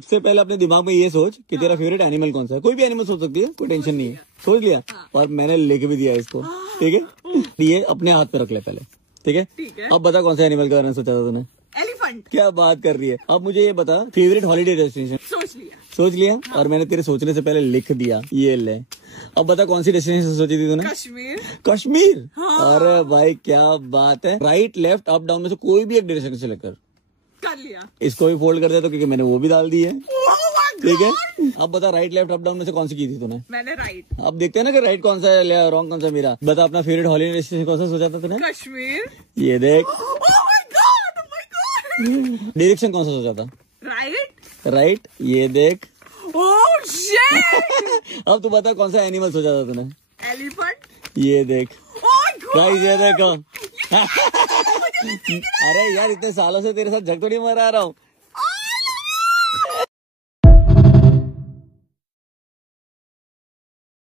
सबसे पहले अपने दिमाग में ये सोच कि तेरा फेवरेट एनिमल कौन सा है। कोई भी एनिमल सोच सकती है, कोई टेंशन नहीं है। सोच लिया? और मैंने लिख भी दिया इसको, ठीक है। ये अपने हाथ पे रख ले पहले, ठीक है। अब बता कौन सा एनिमल के बारे में सोचा था तूने? एलिफेंट। क्या बात कर रही है। अब मुझे ये बता फेवरेट हॉलीडे डेस्टिनेशन। सोच लिया और मैंने तेरे सोचने से पहले लिख दिया, ये ले। अब बता कौन सी डेस्टिनेशन सोची थी तूने? कश्मीर। कश्मीर? अरे भाई क्या बात है। राइट लेफ्ट अप डाउन में से कोई भी एक डायरेक्शन सेलेक्ट कर लिया। इसको भी फोल्ड कर दे तो, क्योंकि मैंने वो भी डाल दी है, ठीक है। अब बता राइट लेफ्ट अप डाउन में से कौन सी की थी तूने? मैंने राइट। अब देखते हैं ना कि राइट कौन सा है या रॉन्ग कौन सा मेरा। बता अपना फेवरेट हॉलीडे डेस्टिनेशन कौन सा सोचा था तूने? कश्मीर। ये देख। डायरेक्शन कौन सा सोचा था? राइट। ये देख। Oh shit. अब तू बता कौन सा एनिमल सोचा था तूने? एलिफेंट। ये देख। गाइस ये देखो। अरे यार इतने सालों से तेरे साथ झक थोड़ी मार आ रहा हूँ।